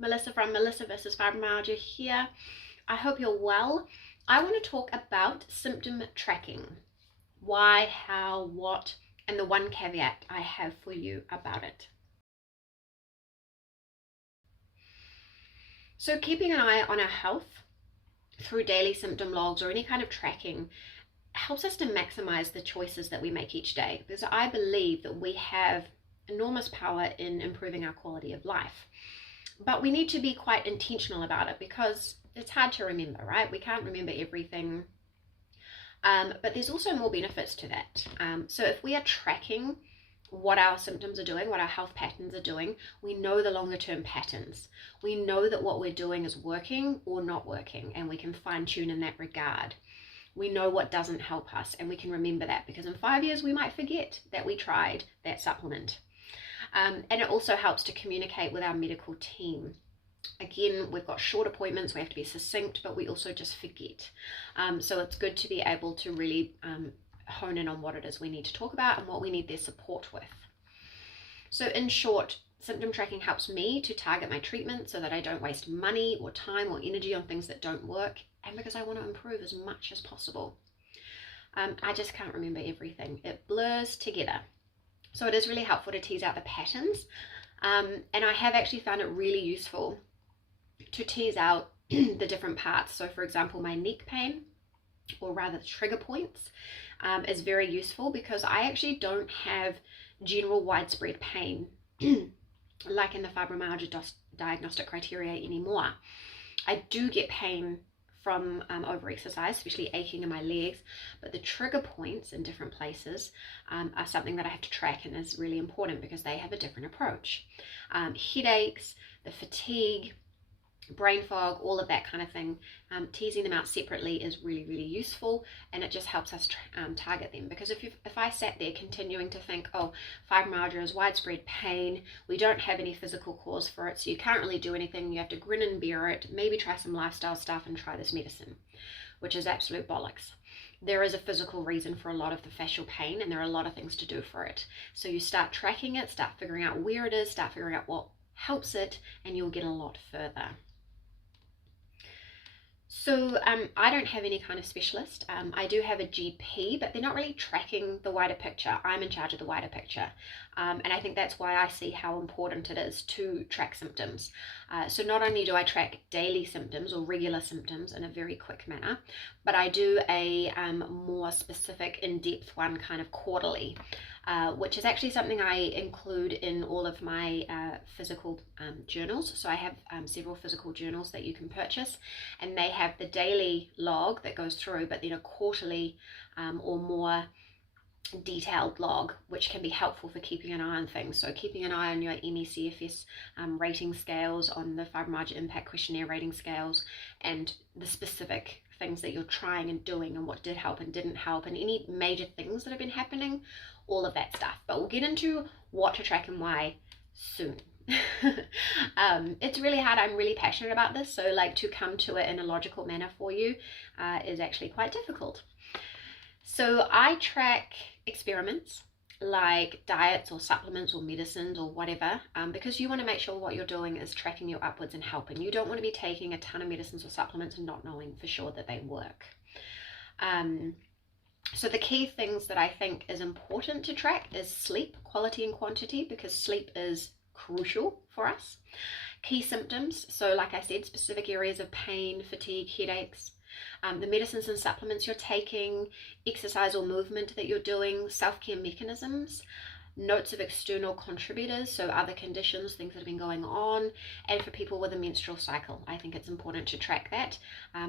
Melissa from Melissa vs. Fibromyalgia here. I hope you're well. I want to talk about symptom tracking. Why, how, what, and the one caveat I have for you about it. So keeping an eye on our health through daily symptom logs or any kind of tracking helps us to maximize the choices that we make each day, because I believe that we have enormous power in improving our quality of life. But we need to be quite intentional about it because it's hard to remember, right? We can't remember everything. But there's also more benefits to that. So if we are tracking what our symptoms are doing, what our health patterns are doing, we know the longer term patterns. We know that what we're doing is working or not working, and we can fine tune in that regard. We know what doesn't help us, and we can remember that, because in 5 years we might forget that we tried that supplement. And it also helps to communicate with our medical team. Again, we've got short appointments, we have to be succinct, but we also just forget. So it's good to be able to really hone in on what it is we need to talk about and what we need their support with. So in short, symptom tracking helps me to target my treatment so that I don't waste money or time or energy on things that don't work, and because I want to improve as much as possible. I just can't remember everything. It blurs together. So it is really helpful to tease out the patterns. And I have actually found it really useful to tease out the different parts. So for example, my neck pain, or rather the trigger points, is very useful because I actually don't have general widespread pain like in the fibromyalgia diagnostic criteria anymore. I do get pain from over-exercise, especially aching in my legs, but the trigger points in different places are something that I have to track, and is really important because they have a different approach. Headaches, the fatigue, brain fog, all of that kind of thing, teasing them out separately is really, really useful, and it just helps us target them. Because if I sat there continuing to think, oh, fibromyalgia is widespread pain, we don't have any physical cause for it, so you can't really do anything, you have to grin and bear it, maybe try some lifestyle stuff and try this medicine, which is absolute bollocks. There is a physical reason for a lot of the fascial pain, and there are a lot of things to do for it. So you start tracking it, start figuring out where it is, start figuring out what helps it, and you'll get a lot further. So I don't have any kind of specialist. I do have a GP, but they're not really tracking the wider picture. I'm in charge of the wider picture. And I think that's why I see how important it is to track symptoms. So not only do I track daily symptoms or regular symptoms in a very quick manner, but I do a more specific, in-depth one kind of quarterly, which is actually something I include in all of my physical journals. So I have several physical journals that you can purchase, and they have the daily log that goes through, but then a quarterly or more detailed log, which can be helpful for keeping an eye on things. So keeping an eye on your ME/CFS rating scales, on the Fibromyalgia Impact Questionnaire rating scales, and the specific things that you're trying and doing, and what did help and didn't help, and any major things that have been happening, all of that stuff. But we'll get into what to track and why soon. It's really hard. I'm really passionate about this, so like to come to it in a logical manner for you is actually quite difficult. So I track experiments like diets or supplements or medicines or whatever, because you want to make sure what you're doing is tracking you upwards and helping. You don't want to be taking a ton of medicines or supplements and not knowing for sure that they work. So the key things that I think is important to track is sleep, quality and quantity, because sleep is crucial for us. Key symptoms, so like I said, specific areas of pain, fatigue, headaches, the medicines and supplements you're taking, exercise or movement that you're doing, self-care mechanisms, notes of external contributors, so other conditions, things that have been going on, and for people with a menstrual cycle, I think it's important to track that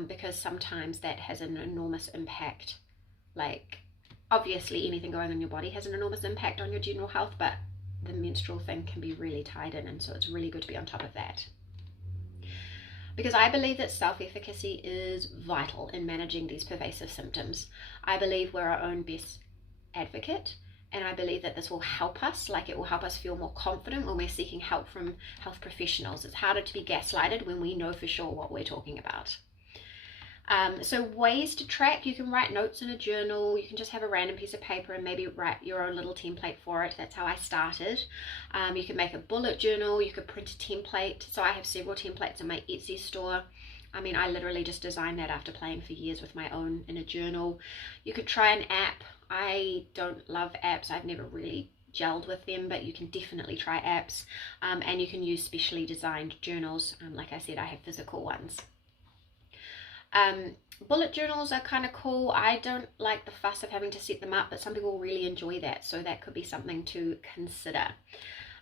because sometimes that has an enormous impact. Like, obviously anything going on in your body has an enormous impact on your general health, but the menstrual thing can be really tied in, and so it's really good to be on top of that. Because I believe that self-efficacy is vital in managing these pervasive symptoms. I believe we're our own best advocate, and I believe that this will help us, like it will help us feel more confident when we're seeking help from health professionals. It's harder to be gaslighted when we know for sure what we're talking about. So ways to track: you can write notes in a journal, you can just have a random piece of paper and maybe write your own little template for it. That's how I started. You can make a bullet journal, you could print a template. So I have several templates in my Etsy store. I mean, I literally just designed that after playing for years with my own in a journal. You could try an app. I don't love apps, I've never really gelled with them, but you can definitely try apps, and you can use specially designed journals. Like I said, I have physical ones. Bullet journals are kind of cool. I don't like the fuss of having to set them up, but some people really enjoy that, so that could be something to consider.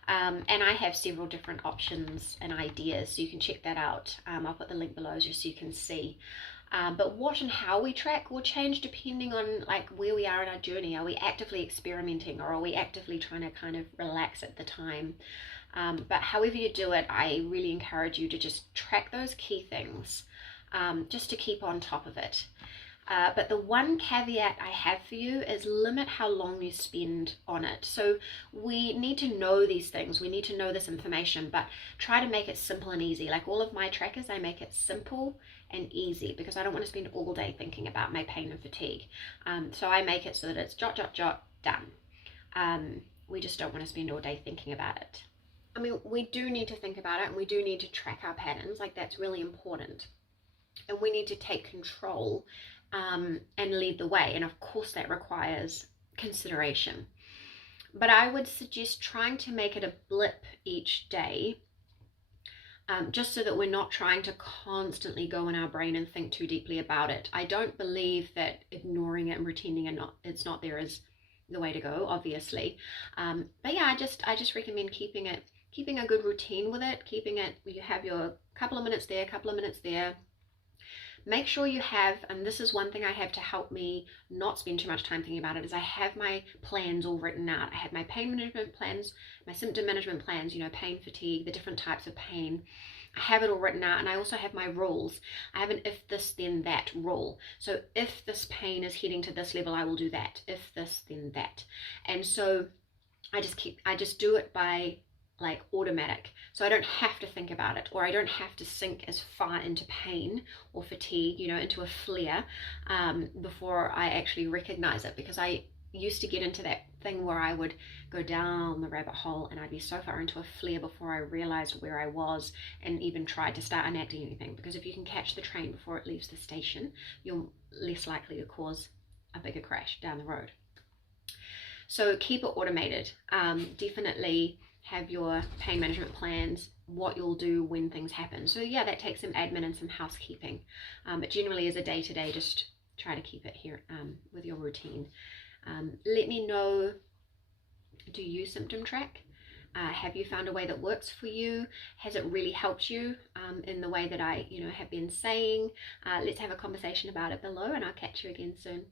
And I have several different options and ideas, so you can check that out. I'll put the link below just so you can see. But what and how we track will change depending on like where we are in our journey. Are we actively experimenting, or are we actively trying to kind of relax at the time? But however you do it, I really encourage you to just track those key things, just to keep on top of it. But the one caveat I have for you is limit how long you spend on it. So we need to know these things, we need to know this information, but try to make it simple and easy. Like all of my trackers, I make it simple and easy because I don't want to spend all day thinking about my pain and fatigue. So I make it so that it's jot, jot, jot, done. We just don't want to spend all day thinking about it. I mean, we do need to think about it, and we do need to track our patterns. Like that's really important. And we need to take control and lead the way. And of course that requires consideration. But I would suggest trying to make it a blip each day, just so that we're not trying to constantly go in our brain and think too deeply about it. I don't believe that ignoring it and pretending it's not there is the way to go, obviously. But yeah, I just recommend keeping a good routine with it, keeping it, you have your couple of minutes there, couple of minutes there. Make sure you have, and this is one thing I have to help me not spend too much time thinking about it, is I have my plans all written out. I have my pain management plans, my symptom management plans, pain, fatigue, the different types of pain. I have it all written out, and I also have my rules. I have an if this then that rule. So if this pain is heading to this level, I will do that. If this then that. And so I just do it by like automatic, so I don't have to think about it, or I don't have to sink as far into pain or fatigue, into a flare, before I actually recognize it. Because I used to get into that thing where I would go down the rabbit hole and I'd be so far into a flare before I realized where I was and even tried to start enacting anything. Because if you can catch the train before it leaves the station, you're less likely to cause a bigger crash down the road. So keep it automated. Definitely have your pain management plans, what you'll do when things happen. So yeah, that takes some admin and some housekeeping, but generally as a day-to-day, just try to keep it here with your routine. Let me know, do you symptom track? Have you found a way that works for you? Has it really helped you in the way that I have been saying? Let's have a conversation about it below, and I'll catch you again soon.